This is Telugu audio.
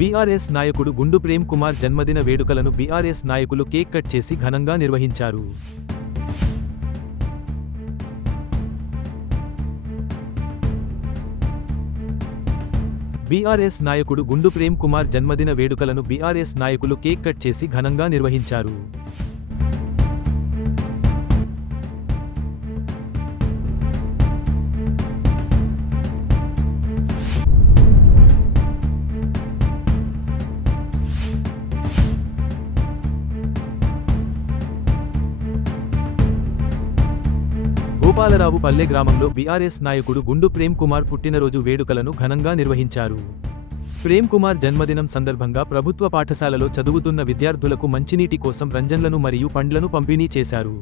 బీఆర్ఎస్ నాయకుడు గుండు ప్రేమ్ కుమార్ జన్మదిన వేడుకలను బీఆర్ఎస్ నాయకులు కేక్ కట్ చేసి ఘనంగా నిర్వహించారు. బీఆర్ఎస్ నాయకుడు గుండు ప్రేమ్ కుమార్ జన్మదిన వేడుకలను బీఆర్ఎస్ నాయకులు కేక్ కట్ చేసి ఘనంగా నిర్వహించారు. గోపాలరావుపల్లె గ్రామంలో బీఆర్ఎస్ నాయకుడు గుండు ప్రేమ్ కుమార్ పుట్టినరోజు వేడుకలను ఘనంగా నిర్వహించారు. ప్రేమ్ కుమార్ జన్మదినం సందర్భంగా ప్రభుత్వ పాఠశాలలో చదువుతున్న విద్యార్థులకు మంచినీటి కోసం రంజన్లను మరియు పండ్లను పంపిణీ చేశారు.